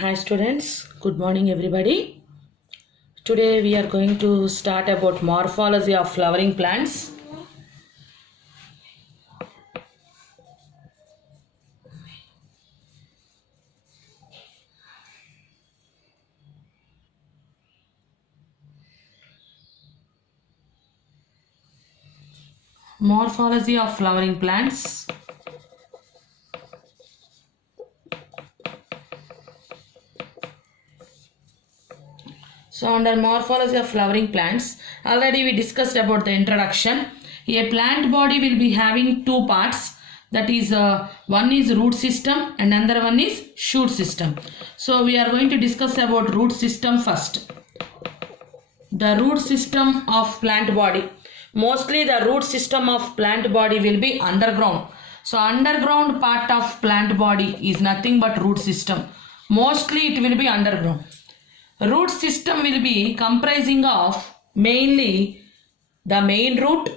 Hi students, good morning everybody. Today we are going to start about morphology of flowering plants. Morphology of flowering plants. So under morphology of flowering plants, already we discussed about the introduction. A plant body will be having two parts. That is, one is root system and another one is shoot system. So we are going to discuss about root system first. The root system of plant body. Mostly the root system of plant body will be underground. So underground part of plant body is nothing but root system. Mostly it will be underground. Root system will be comprising of mainly the main root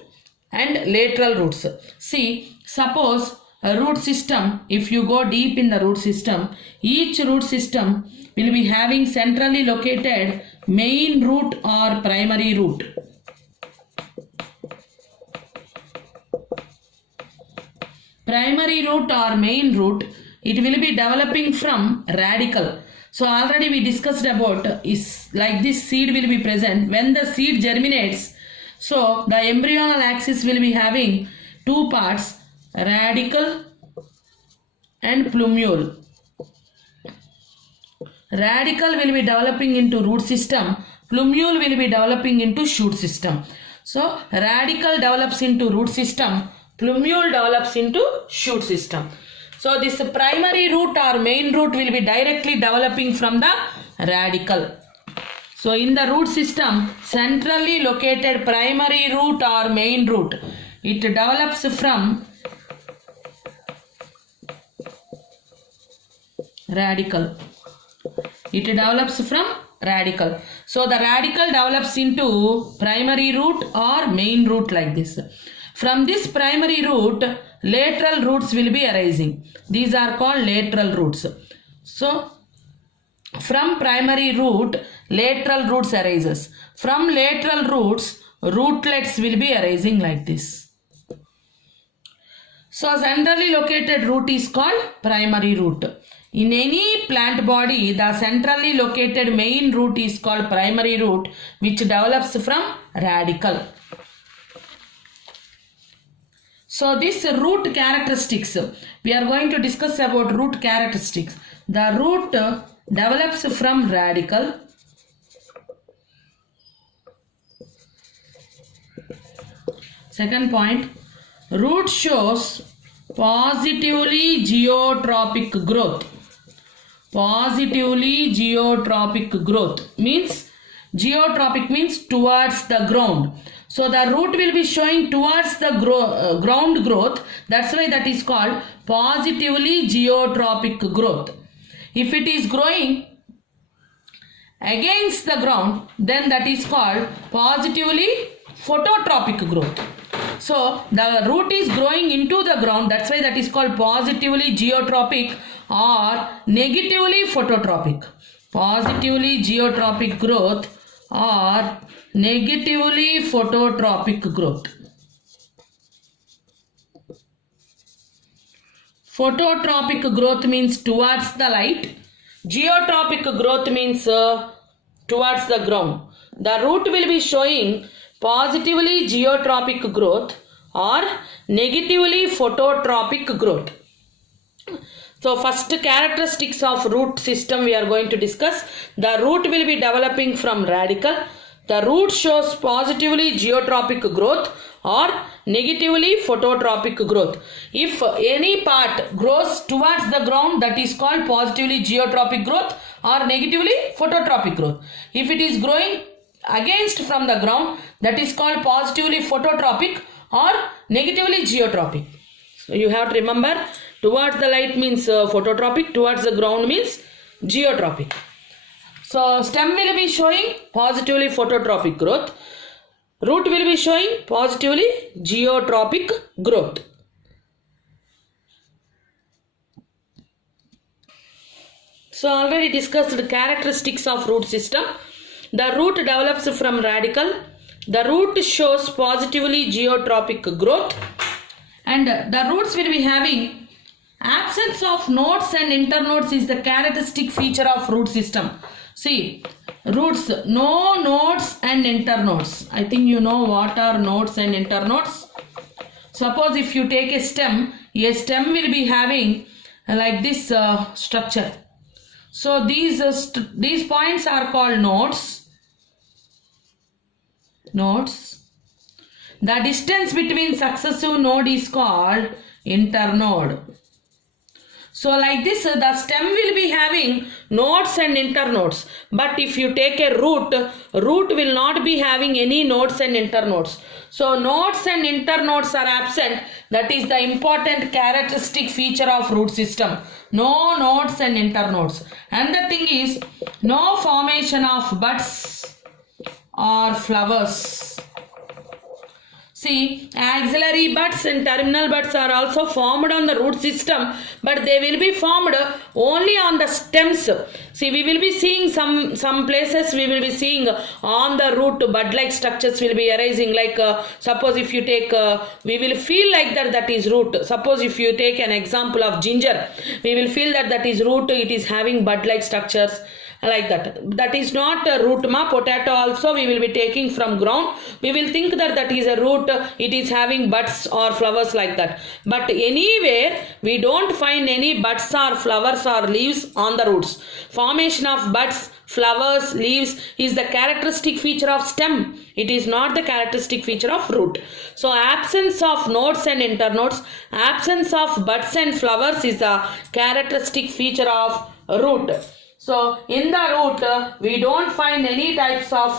and lateral roots. See, suppose a root system, if you go deep in the root system, each root system will be having centrally located main root or primary root. Primary root or main root, it will be developing from radicle. So already we discussed about is like this seed will be present. When the seed germinates, so the embryonal axis will be having two parts, radicle and plumule. Radicle will be developing into root system, plumule will be developing into shoot system. So radicle develops into root system, plumule develops into shoot system. So this primary root or main root will be directly developing from the radicle. So in the root system, centrally located primary root or main root, it develops from radicle. It develops from radicle. So the radicle develops into primary root or main root like this. From this primary root, lateral roots will be arising. These are called lateral roots. So from primary root, lateral roots arises. From lateral roots, rootlets will be arising like this. So centrally located root is called primary root. In any plant body, the centrally located main root is called primary root, which develops from radicle. So this root characteristics, we are going to discuss about root characteristics. The root develops from radicle. Second point, root shows positively geotropic growth. Positively geotropic growth means, geotropic means towards the ground. So the root will be showing towards the ground growth. That's why that is called positively geotropic growth. If it is growing against the ground, then that is called positively phototropic growth. So the root is growing into the ground. That's why that is called positively geotropic or negatively phototropic. Positively geotropic growth or negatively phototropic growth. Phototropic growth means towards the light. Geotropic growth means towards the ground. The root will be showing positively geotropic growth or negatively phototropic growth. So first characteristics of root system we are going to discuss. The root will be developing from radicle. The root shows positively geotropic growth or negatively phototropic growth. If any part grows towards the ground, that is called positively geotropic growth or negatively phototropic growth. If it is growing against from the ground, that is called positively phototropic or negatively geotropic. So you have to remember, towards the light means phototropic, towards the ground means geotropic. So stem will be showing positively phototropic growth. Root will be showing positively geotropic growth. So already discussed the characteristics of root system. The root develops from radicle. The root shows positively geotropic growth. And the roots will be having absence of nodes and internodes is the characteristic feature of root system. See, roots, no nodes and internodes. I think you know what are nodes and internodes. Suppose if you take a stem will be having like this structure. So these points are called nodes. The distance between successive node is called internode. So like this, the stem will be having nodes and internodes. But if you take a root will not be having any nodes and internodes. So nodes and internodes are absent. That is the important characteristic feature of root system. No nodes and internodes. And the thing is, no formation of buds or flowers. See, axillary buds and terminal buds are also formed on the root system, but they will be formed only on the stems. See, we will be seeing some places we will be seeing on the root bud-like structures will be arising. Like suppose if you take, we will feel like that is root. Suppose if you take an example of ginger, we will feel that is root. It is having bud-like structures. Like that is not a root. Potato also we will be taking from ground. We will think that is a root, it is having buds or flowers like that. But anywhere we don't find any buds or flowers or leaves on the roots. Formation of buds, flowers, leaves is the characteristic feature of stem. It is not the characteristic feature of root. So absence of nodes and internodes, absence of buds and flowers is the characteristic feature of root. So in the root we don't find any types of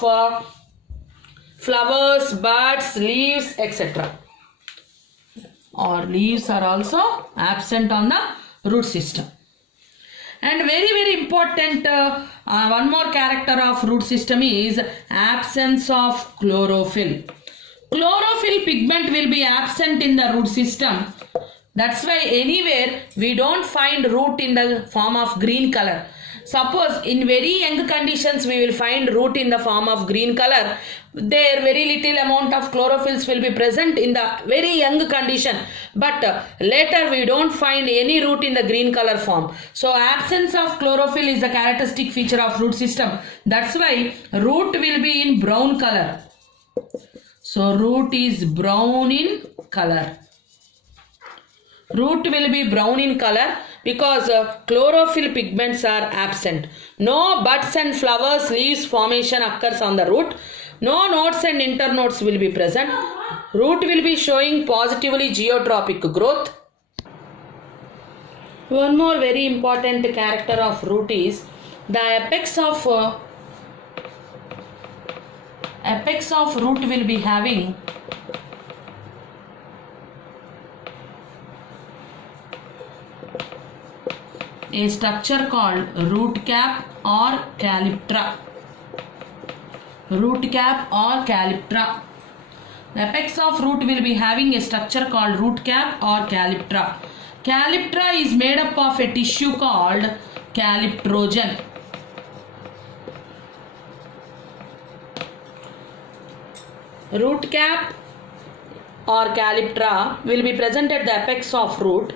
flowers, buds, leaves, etc. Or leaves are also absent on the root system. And very important one more character of root system is absence of chlorophyll. Chlorophyll pigment will be absent in the root system. That's why anywhere we don't find root in the form of green color. Suppose in very young conditions we will find root in the form of green color. There very little amount of chlorophylls will be present in the very young condition. But later we don't find any root in the green color form. So absence of chlorophyll is the characteristic feature of root system. That's why root will be in brown color. So root is brown in color. Root will be brown in color because chlorophyll pigments are absent. No buds and flowers, leaves formation occurs on the root. No nodes and internodes will be present. Root will be showing positively geotropic growth. One more very important character of root is the apex of root will be having a structure called root cap or calyptra. Root cap or calyptra. The apex of root will be having a structure called root cap or calyptra. Calyptra is made up of a tissue called calyptrogen. Root cap or calyptra will be present at the apex of root.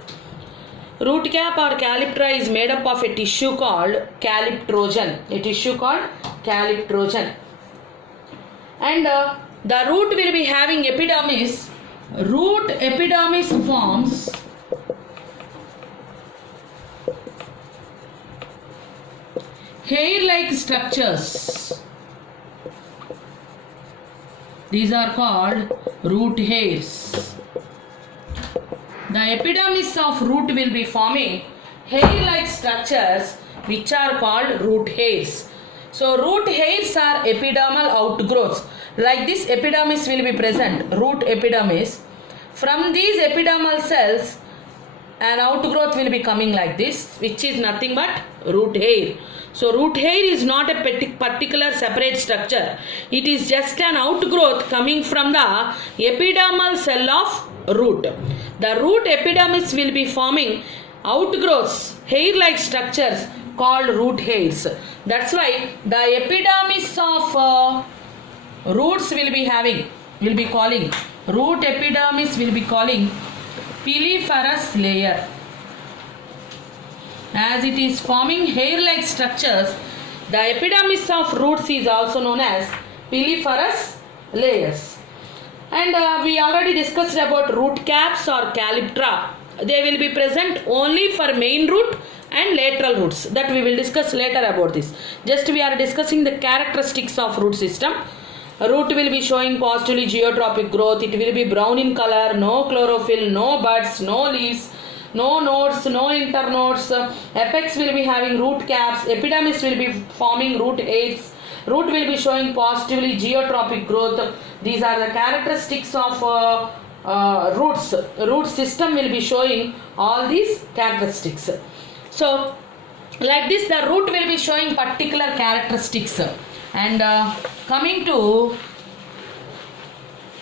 Root cap or calyptra is made up of a tissue called calyptrogen. A tissue called calyptrogen. And the root will be having epidermis. Root epidermis forms hair-like structures. These are called root hairs. The epidermis of root will be forming hair-like structures which are called root hairs. So root hairs are epidermal outgrowths. Like this epidermis will be present, root epidermis. From these epidermal cells an outgrowth will be coming like this, which is nothing but root hair. So root hair is not a particular separate structure. It is just an outgrowth coming from the epidermal cell of root. The root epidermis will be forming outgrowths, hair-like structures called root hairs. That's why the epidermis of roots will be calling root epidermis will be calling piliferous layer. As it is forming hair-like structures, the epidermis of roots is also known as piliferous layers. And we already discussed about root caps or calyptra. They will be present only for main root and lateral roots. That we will discuss later about this. Just we are discussing the characteristics of root system. Root will be showing positively geotropic growth. It will be brown in color, no chlorophyll, no buds, no leaves, no nodes, no internodes. Apex will be having root caps. Epidermis will be forming root hairs. Root will be showing positively geotropic growth. These are the characteristics of roots. Root system will be showing all these characteristics. So, like this, the root will be showing particular characteristics. And coming to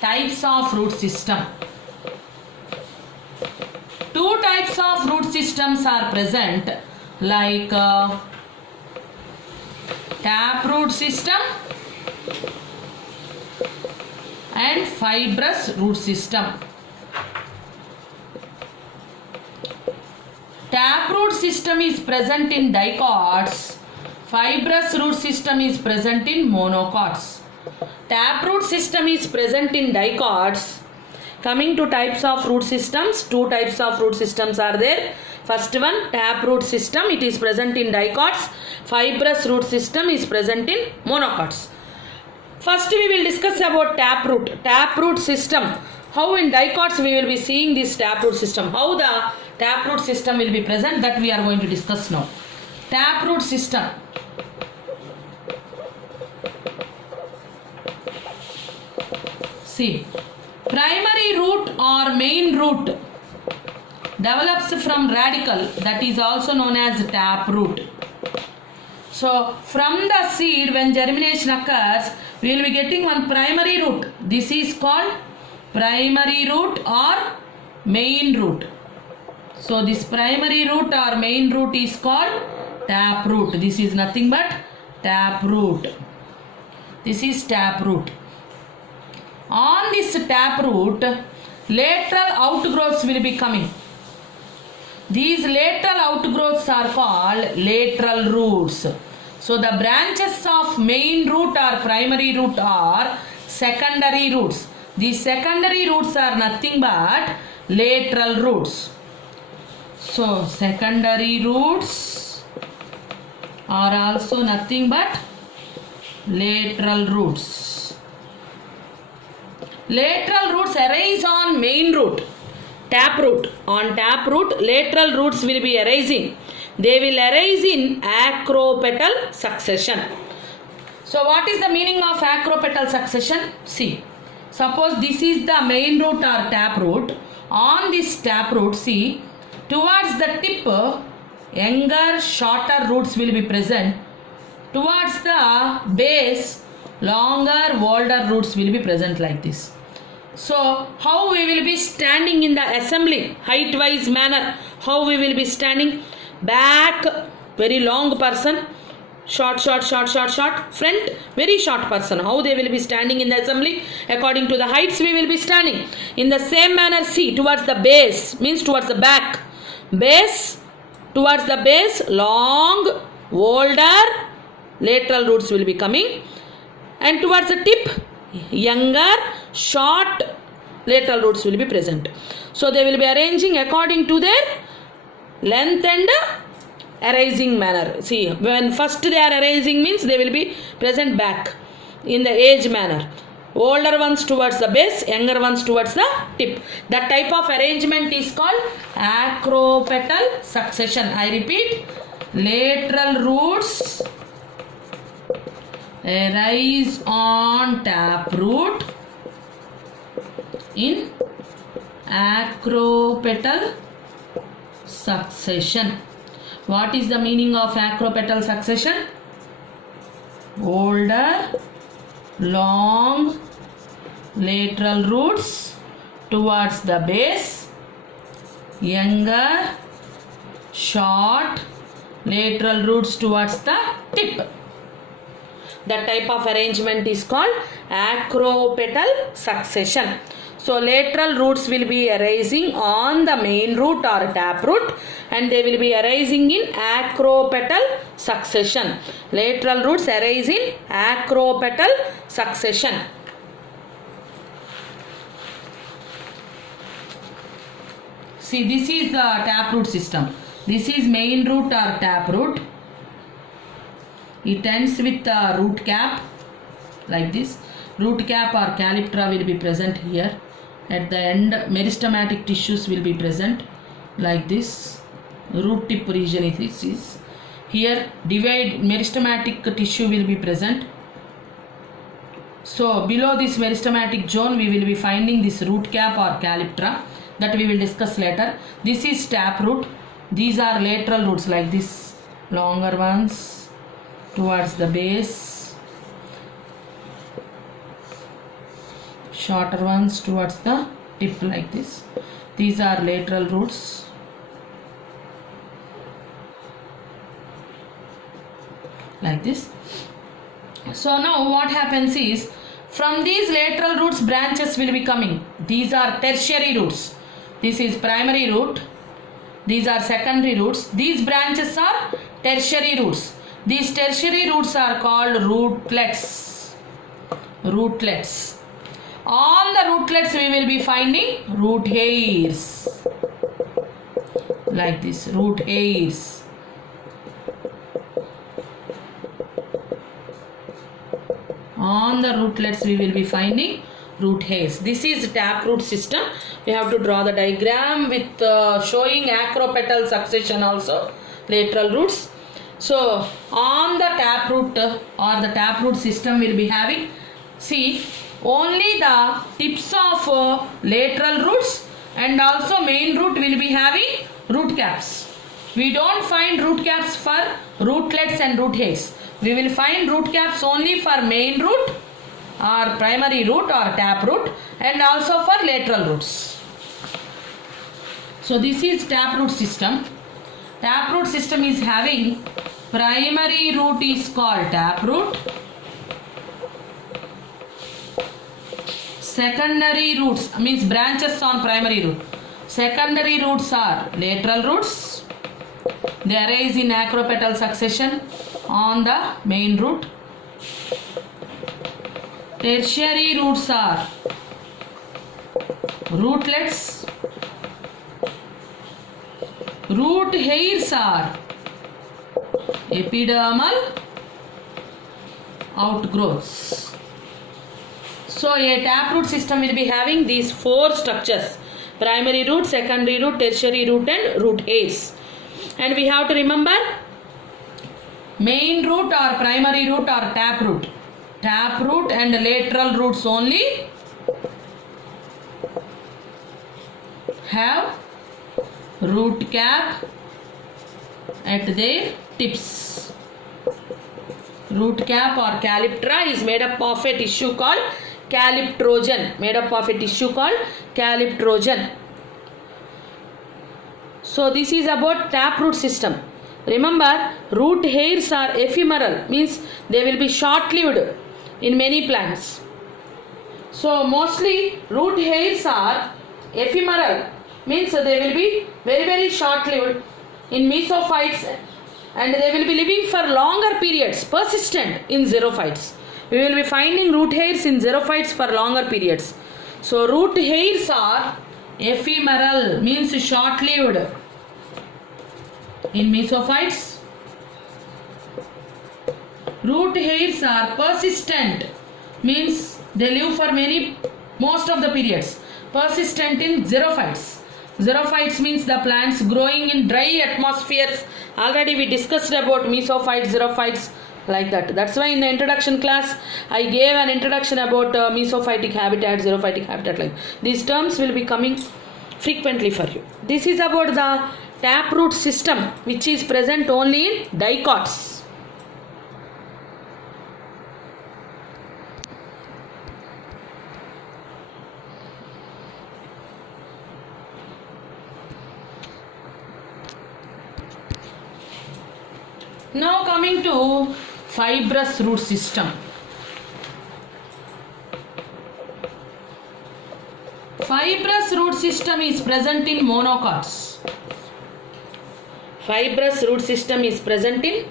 types of root system. Two types of root systems are present, like taproot system and fibrous root system. Taproot system is present in dicots. Fibrous root system is present in monocots. Taproot system is present in dicots. Coming to types of root systems, two types of root systems are there. First one, taproot system, it is present in dicots. Fibrous root system is present in monocots. First we will discuss about taproot. Taproot system. How in dicots we will be seeing this taproot system. How the taproot system will be present, that we are going to discuss now. Taproot system. See, primary root or main root develops from radicle, that is also known as taproot. So from the seed, when germination occurs, we will be getting one primary root. This is called primary root or main root. So this primary root or main root is called taproot. This is nothing but taproot. This is taproot. On this taproot, lateral outgrowths will be coming. These lateral outgrowths are called lateral roots. So the branches of main root or primary root are secondary roots. These secondary roots are nothing but lateral roots. So secondary roots are also nothing but lateral roots. Lateral roots arise on main root, taproot. On taproot, lateral roots will be arising. They will arise in acropetal succession. So what is the meaning of acropetal succession? See, suppose this is the main root or taproot. On this taproot, see, towards the tip, younger, shorter roots will be present. Towards the base, longer, older roots will be present like this. So, how we will be standing in the assembly, height-wise manner, how we will be standing? Back, very long person, short, front, very short person. How they will be standing in the assembly? According to the heights we will be standing. In the same manner, see, towards the base, means towards the back. Base, towards the base, long, older, lateral roots will be coming. And towards the tip, younger, short, lateral roots will be present. So they will be arranging according to their length and arising manner. See, when first they are arising means they will be present back in the age manner. Older ones towards the base, younger ones towards the tip. That type of arrangement is called acropetal succession. I repeat, lateral roots arise on taproot in acropetal succession. What is the meaning of acropetal succession? Older, long, lateral roots towards the base, younger, short, lateral roots towards the tip. That type of arrangement is called acropetal succession. So lateral roots will be arising on the main root or taproot, and they will be arising in acropetal succession. Lateral roots arise in acropetal succession. See, this is the taproot system. This is main root or taproot. It ends with the root cap like this. Root cap or calyptra will be present here. At the end, meristematic tissues will be present like this. Root tip region is here. Divide meristematic tissue will be present. So below this meristematic zone, we will be finding this root cap or calyptra, that we will discuss later. This is taproot. These are lateral roots like this, longer ones towards the base, shorter ones towards the tip like this. These are lateral roots. Like this. So now what happens is, from these lateral roots branches will be coming. These are tertiary roots. This is primary root. These are secondary roots. These branches are tertiary roots. These tertiary roots are called rootlets. Rootlets. On the rootlets we will be finding root hairs. Like this, root hairs. On the rootlets we will be finding root hairs. This is taproot system. We have to draw the diagram with showing acropetal succession also, lateral roots. So on the taproot or the taproot system will be having, see, only the tips of lateral roots and also main root will be having root caps. We don't find root caps for rootlets and root hairs. We will find root caps only for main root or primary root or taproot, and also for lateral roots. So this is taproot system. Taproot system is having primary root is called taproot. Secondary roots means branches on primary root. Secondary roots are lateral roots. They arise in acropetal succession on the main root. Tertiary roots are rootlets. Root hairs are epidermal outgrowths. So a taproot system will be having these four structures: primary root, secondary root, tertiary root and root hairs. And we have to remember main root or primary root or taproot. Taproot and lateral roots only have root cap at their tips. Root cap or calyptra is made up of a tissue called calyptrogen. Made up of a tissue called calyptrogen. So this is about taproot system. Remember, root hairs are ephemeral, means they will be short-lived in many plants. So mostly root hairs are ephemeral, means they will be very short-lived in mesophytes, and they will be living for longer periods, persistent in xerophytes. We will be finding root hairs in xerophytes for longer periods. So root hairs are ephemeral, means short-lived in mesophytes. Root hairs are persistent, means they live for most of the periods. Persistent in xerophytes. Xerophytes means the plants growing in dry atmospheres. Already we discussed about mesophytes, xerophytes, like that. That's why in the introduction class I gave an introduction about mesophytic habitat, xerophytic habitat. Like these terms will be coming frequently for you. This is about the taproot system, which is present only in dicots. Now coming to fibrous root system. Fibrous root system is present in monocots. Fibrous root system is present in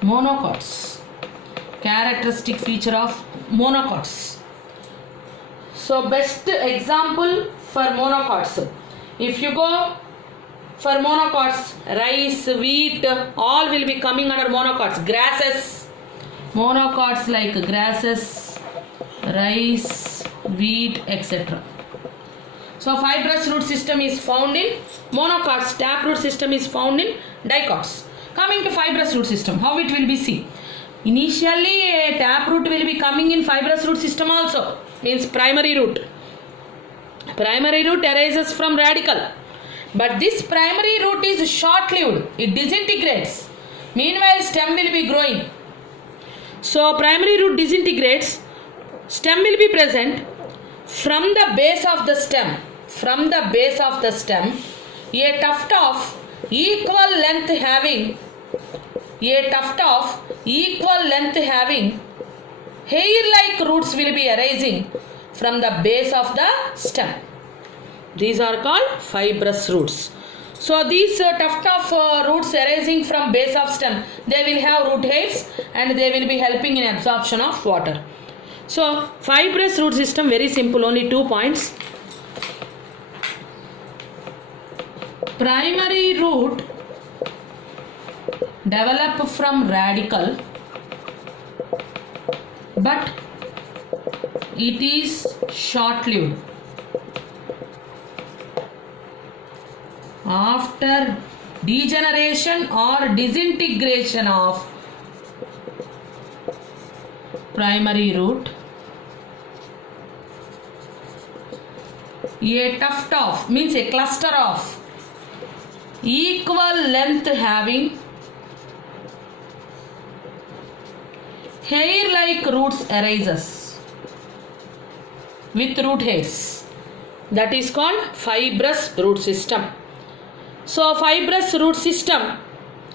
monocots. Characteristic feature of monocots. So best example for monocots. If you go for monocots, rice, wheat, all will be coming under monocots. Grasses, monocots like grasses, rice, wheat, etc. So fibrous root system is found in monocots. Taproot system is found in dicots. Coming to fibrous root system, how it will be seen? Initially a taproot will be coming in fibrous root system also, means primary root. Primary root arises from radical, but this primary root is short-lived, it disintegrates. Meanwhile stem will be growing. So primary root disintegrates, stem will be present. From the base of the stem, a tuft of equal length having hair-like roots will be arising from the base of the stem. These are called fibrous roots. So these tuft of roots arising from base of stem, they will have root hairs and they will be helping in absorption of water. So fibrous root system, very simple, only 2 points. Primary root develop from radical, but it is short-lived. After degeneration or disintegration of primary root, a tuft of means a cluster of equal length having hair-like roots arises with root hairs. That is called fibrous root system. So fibrous root system,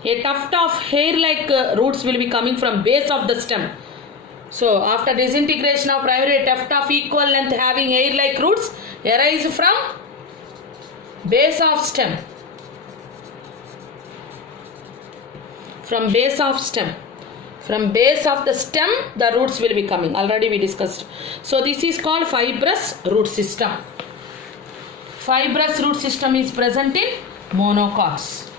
a tuft of hair-like roots will be coming from base of the stem. So after disintegration of primary, a tuft of equal length having hair-like roots arise from base of stem. From base of the stem, the roots will be coming. Already we discussed. So this is called fibrous root system. Fibrous root system is present in monocots.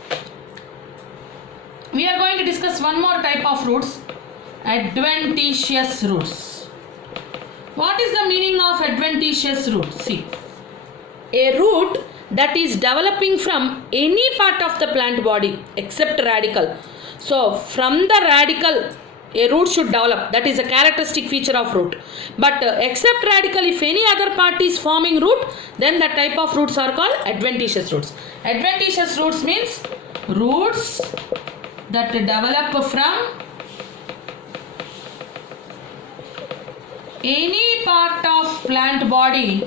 We are going to discuss one more type of roots, adventitious roots. What is the meaning of adventitious root? See, a root that is developing from any part of the plant body except radical. So from the radical a root should develop. That is a characteristic feature of root. But except radical, if any other part is forming root, then that type of roots are called adventitious roots. Adventitious roots means roots that develop from any part of plant body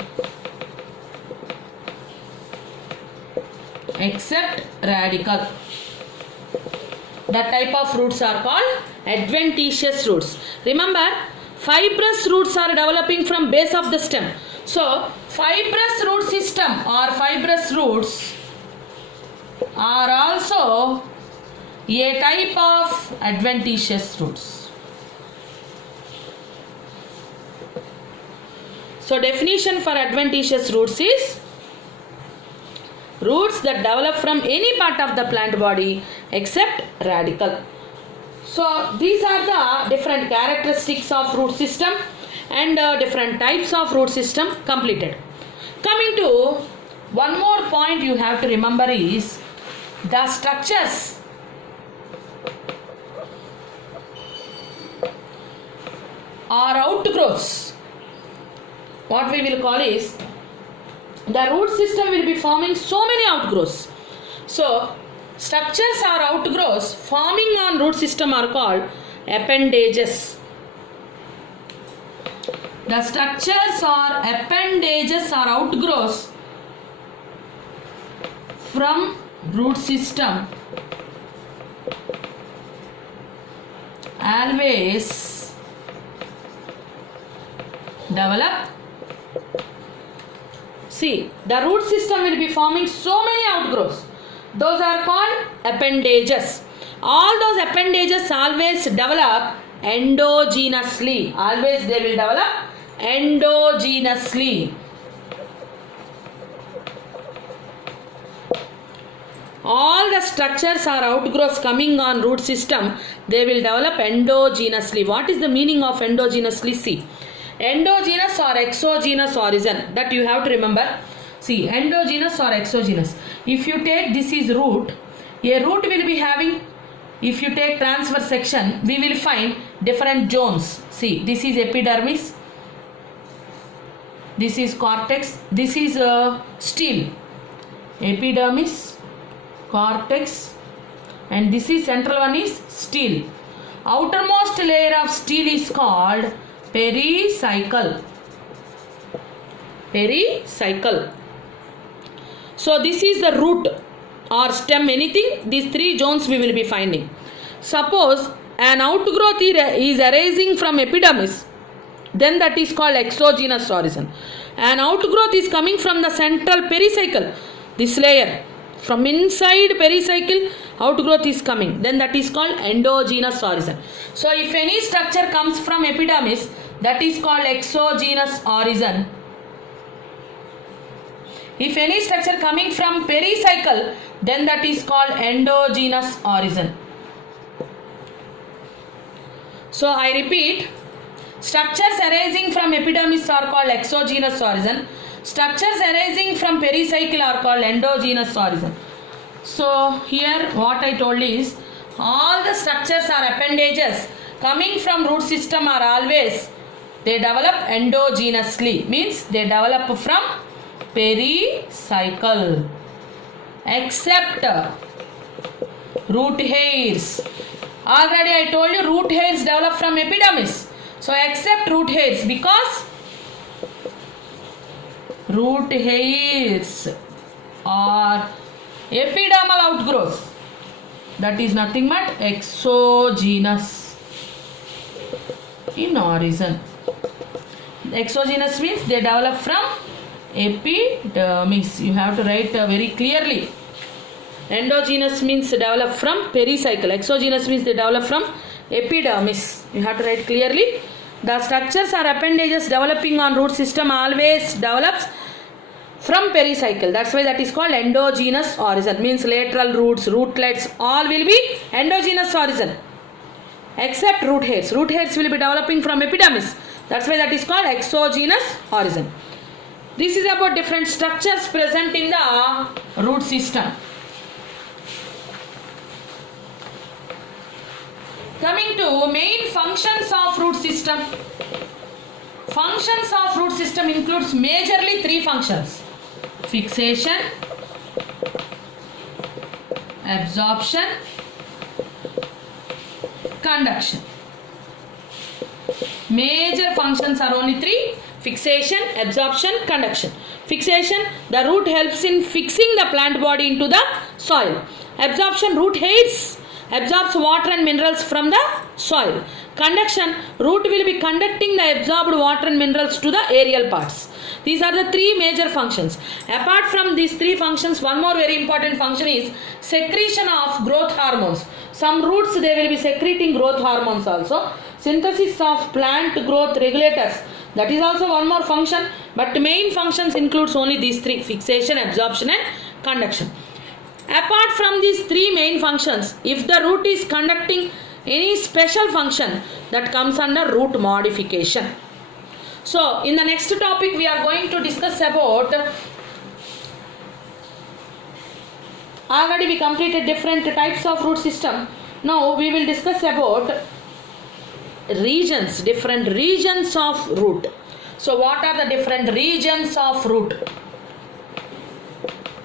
except radical. That type of roots are called adventitious roots. Remember, fibrous roots are developing from base of the stem. So fibrous root system or fibrous roots are also a type of adventitious roots. So definition for adventitious roots is roots that develop from any part of the plant body except radical. So these are the different characteristics of root system and different types of root system completed. Coming to one more point you have to remember is the structures or outgrowths. What we will call is the root system will be forming so many outgrowths. So structures or outgrowths forming on root system are called appendages. The structures or appendages or outgrowths from root system always develop. See, the root system will be forming so many outgrowths. Those are called appendages. All those appendages always develop endogenously. Always they will develop endogenously. All the structures or outgrowths coming on root system, they will develop endogenously. What is the meaning of endogenously? See, endogenous or exogenous origin, that you have to remember. See, endogenous or exogenous. If you take this is root, a root will be having, if you take transverse section, we will find different zones. See, this is epidermis, this is cortex, this is stele. Epidermis, cortex, and this is central one is stele. Outermost layer of stele is called pericycle. Pericycle. So this is the root or stem, anything, these three zones we will be finding. Suppose an outgrowth is arising from epidermis, then that is called exogenous origin. An outgrowth is coming from the central pericycle, this layer. From inside pericycle, outgrowth is coming, then that is called endogenous origin. So if any structure comes from epidermis, that is called exogenous origin. If any structure coming from pericycle, then that is called endogenous origin. So I repeat, structures arising from epidermis are called exogenous origin. Structures arising from pericycle are called endogenous origin. So here what I told is, all the structures or appendages coming from root system are always, they develop endogenously, means they develop from pericycle, except root hairs. Already I told you root hairs develop from epidermis. So except root hairs, because root hairs are epidermal outgrowths, that is nothing but exogenous in origin. Exogenous means they develop from epidermis. You have to write very clearly. Endogenous means develop from pericycle. Exogenous means they develop from epidermis. You have to write clearly. The structures or appendages developing on root system always develops from pericycle. That's why that is called endogenous origin. Means lateral roots, rootlets, all will be endogenous origin. Except root hairs. Root hairs will be developing from epidermis. That's why that is called exogenous origin. This is about different structures present in the root system. Coming to main functions of root system. Functions of root system includes majorly three functions: fixation, absorption, conduction. Major functions are only three: fixation, absorption, conduction. Fixation, the root helps in fixing the plant body into the soil. Absorption, root hairs absorbs water and minerals from the soil. Conduction, root will be conducting the absorbed water and minerals to the aerial parts. These are the three major functions. Apart from these three functions, one more very important function is secretion of growth hormones. Some roots, they will be secreting growth hormones also. Synthesis of plant growth regulators, that is also one more function, but main functions includes only these three: fixation, absorption and conduction. Apart from these three main functions, if the root is conducting any special function, that comes under root modification. So in the next topic we are going to discuss about, already we completed different types of root system. Now we will discuss about regions, different regions of root. So what are the different regions of root?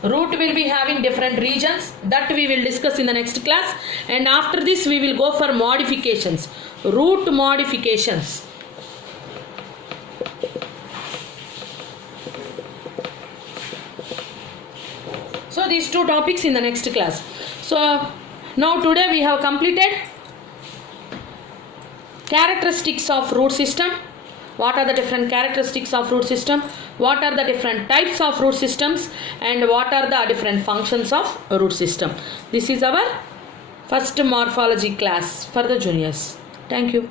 Root will be having different regions, that we will discuss in the next class, and after this we will go for modifications, root modifications. So these two topics in the next class. So now today we have completed Characteristics of root system. What are the different characteristics of root system? What are the different types of root systems? And what are the different functions of root system? This is our first morphology class for the juniors. Thank you.